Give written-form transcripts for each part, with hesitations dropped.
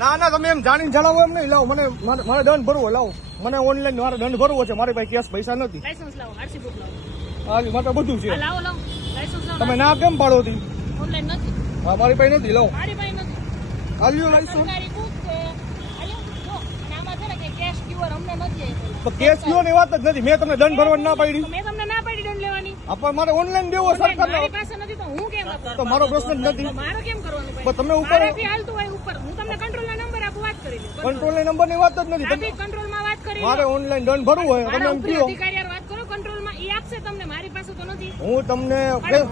ના ના તમે એમ જાણીને જણાવો એમ નહીં. લાવો મને મારે દંડ ભરવો. લાવો મને ઓનલાઈન મારે દંડ ભરવો છે. મારી પાસે કેશ પૈસા નથી. લાયસન્સ લાવો, આરસી બુક લાવો. હા મારે બધું છે. લાવો લાવો લાયસન્સ લાવો. તમે ના કેમ પાડો હતી? ઓનલાઈન નથી. હા મારી પાસે નથી. લાવો મારી પાસે નથી. આલ્યો લાયસન્સ. સરકારી બુક છે. આલ્યો જો અને આમાં છે ને કે કેશ ક્યુઆર અમને નથી આપ્યો. તો કેશ કયો ની વાત જ નથી. મેં તમને દંડ ભરવાની ના પાડી. તો મેં તમને ના પાડી દંડ લેવાની. પણ મારે ઓનલાઈન દેવો સરકાર. મારી પાસે નથી તો હું કેમ આપું? તો મારો પ્રશ્ન જ નથી. મારો કેમ કરવાનું ભાઈ? પણ તમે ઉપર મારાથી હાલતું હોય ઉપર. હું તમને કંટ્રોલના નંબર આપું, વાત કરી લો. કંટ્રોલ નંબર ની વાત જ નથી. ટ્રાફિક કંટ્રોલમાં વાત કરી લો. મારે ઓનલાઈન દંડ ભરવું હોય તમે મારા એમ ઉપરી કહો. અધિકારી હારે વાત કરો. કંટ્રોલમાં ઈ આપશે તમને. મારી પાસે તો નથી. હું તમને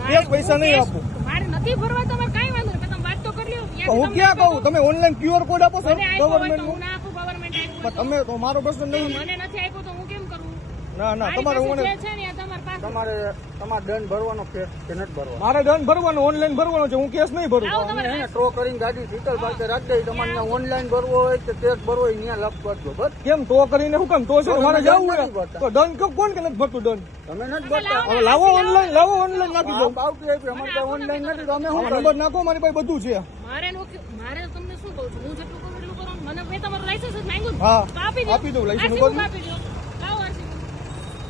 કેશ પૈસા નહીં આપું. મારે નથી ભરવા. તમારે કાંઈ વાંધો નહીં. તમે વાત તો કરી લો. હું ક્યાં કહું? તમે ઓનલાઈન ક્યુઆર કોડ આપો સર મને આપ્યો હોય તો ગવર્મેન્ટ. હું ના આપું. ગવર્મેન્ટ આપ્યું હોય તમે તો મારો પ્રશ્ન તો. નહીં. મને નથી આપ્યો તો હું કેમ કરું? ના ના મારી તમારે પાસે મને જે છે ને એ તમારી પાસે. તમારે દંડ ભરવાનો કે નથી ભરવાનો? મારે દંડ ભરવાનો ઓનલાઈન ભરવાનો છે. હું કેસ નહીં ભરું. લાવો તમારે એને ટ્રો કરીને ગાડી સીટલ પાસે રાખી દઈ. તમારે ત્યાં ઓનલાઈન ભરવો હોય કે કેશ ભરવો હોય ત્યાં લખ કરજો. બસ કેમ તો કરીને હું કેમ તો છે? મારે દંડ જવું નથી હોય ભરતા. તો દંડ કોણ કે નથી ભરતું દંડ? તમે નથી ભરતા. હવે લાવો ઓનલાઈન નાખી દો. આવતી આપી અમારે ત્યાં ઓનલાઈન નથી તો અમે શું નંબર નાખો. મારી પાસે બધું છે. મારે તમને શું કહું છું? હું જેટલું કરું એટલું કરો. મને મેં તમારું લાયસન્સ જ માંગ્યું ને. હા તો આપી આપી દઉં. લાયસન્સ RC ઉપર બુક આપી દો. લાવો RC બુક.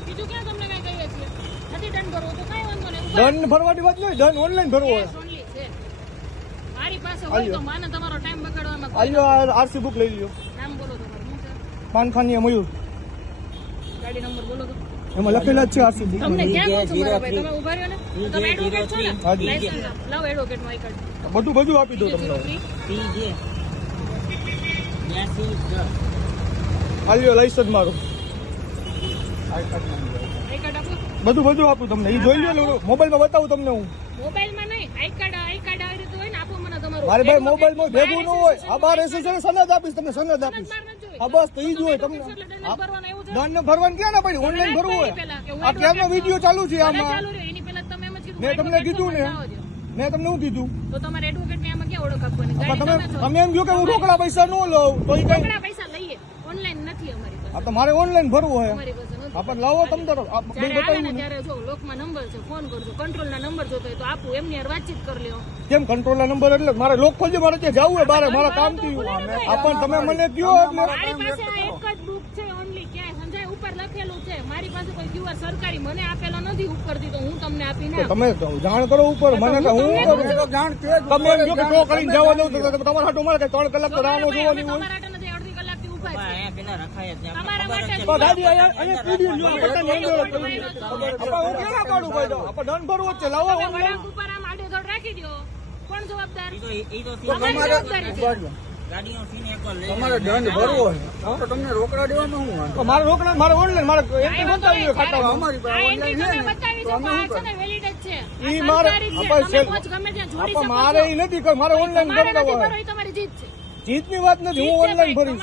બીજું ક્યાં તમને કઈ કહીએ છીએ? નથી દંડ ભરવો તો કઈ વાંધો નહીં. ઉપર દંડ ભરવાની વાત નહીં. દંડ ઓનલાઈન ભરવો હોય. cash only છે. મારી પાસે હોય તો માને તમારો ટાઈમ બગાડવામાં કોઈ આલ્યો આરસી બુક લઈ લ્યો. નામ બોલો તમારું. શું છે? પાનખાની મયુર ગાડી નંબર બોલો તો. એમાં લખેલા જ છે આરસી બુક. તમને ક્યાં કહું છું મારા ભાઈ? તમે ઉભા રહ્યો ને. તમે એડવોકેટ છો ને? હાજી. લાયસન્સ લાવો એડવોકેટનું આઈ કાર્ડ. બધું આપી દઉં તમને. આલ્યો લાયસન્સ મારું. આઈ કાર્ડ આપો. બધું આપું તમને. એ જોઈ લો. મોબાઈલમાં બતાવું તમને હું. મોબાઈલમાં નહીં. આઈ કાર્ડ આવી રીતે હોય ને આપો મને તમારું. મારે ભાઈ મોબાઈલમાં ભેગું ન હોય. આ બાર એસોસિએશન સનદ આપીશ તમને. સનદ આપીશ. હા બસ તો ઈ જ હોય તમને. ભરવાનું એવું છે. દંડ ભરવાનું ક્યાં ના પડી? ઓનલાઈન ભરવું હોય. આ ક્યારનો વિડીયો ચાલુ છે આમાં? ચાલુ રહ્યો એની પહેલા તમે એમ જ કીધું મેં તમને કીધું ને. મેં તમને શું કીધું? તો તમારે એડવોકેટ ને આમાં ક્યાં ઓળખ આપવાની? પણ ગાડી તમે છો. તમે એમ કહો કે હું રોકડા પૈસા ન લઉં તો ઈ કઈ. રોકડા પૈસા લઈએ. ઓનલાઈન નથી અમારી પાસે. આ તો મારે ઓનલાઈન ભરવું હોય. અમારી પાસે નથી. આપણે લાવો તમે તો જ્યારે આવે ને બતાવ્યું. ત્યારે જો લોકમાં નંબર છે, ફોન કરજો. કંટ્રોલના નંબર જોતો હોય તો આપું. એમની હારે વાતચીત કરી લ્યો. કેમ કંટ્રોલ ના નંબર? એટલે મારે લોક ખોલજો. મારે ત્યાં જવું હોય બારે. મારા કામ થી પણ તમે મને કયો એટલે મારી પાસે આ એક જ બુક છે ઓનલી. ક્યાંય સંજય ઉપર લખેલું છે. મારી પાસે કોઈ ક્યુઆર સરકારી મને આપેલો નથી ઉપરથી. તો હું તમને આપીને તો તમે જાણ કરો ઉપર. મને તો હું કરું. તો જાણ તે જ તમે એમ કહો કે ટો કરીને જવા દઉં તો તમારા હાટું મારે કઈ 3 કલાક તો રાહ ન જોવાની હોય. તમારા માટે નથી. અડધી કલાકથી ઊભા છે. તમારા તો માટે ગાડી અહીંયા પીડી લ્યો. કરતા નહીં લ્યો. આપણે હું ક્યાં પાડું ભાઈ? તો આપણે દંડ ભરવો જ છે. લાવો તમે ઓનલાઈન. વળાંક ઉપર આમ આડેધડ રાખી દો. કોણ જવાબદાર? તો તમારી જવાબદારી છે. તમારે દંડ ભરવો હોય તો તમને રોકડા દેવામાં શું વાંધો? તો મારે રોકડા મારે ઓનલાઈન મારે એન્ટ્રી વાંધો બતાવી નહીં. ખાતામાં. અમારી આ પાસે એન્ટ્રી ઓનલાઈન તમે છે ને બતાવી શકો. આ છે ને valid જ છે. આ ઈ મારે સરકારી છે. આપણે તમે પોચ ગમે ત્યાં જોડી આપણે શકો મારે છો. ઈ નથી. મારે ઓનલાઈન તમારે કરતા નથી હોય. ભરવું એ તમારી જીત છે. જીતની વાત નથી. હું જીત છે ઓનલાઈન ભાઈ. ભરીશ.